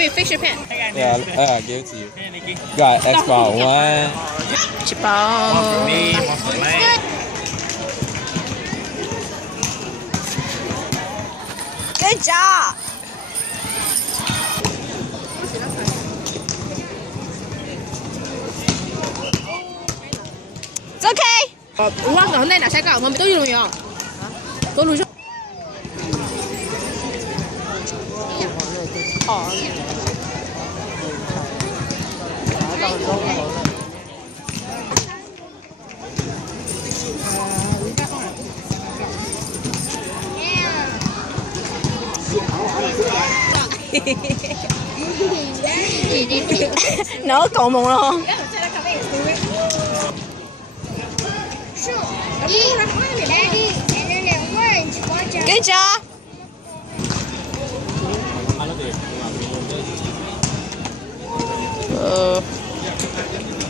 Maybe fish your pen. Yeah, give it to you. Got Xbox One. Chipon. One for me, one for Lane. Good job. It's okay. 我忘了那哪些个，我们都游泳啊，都录上。No, como no. Good job.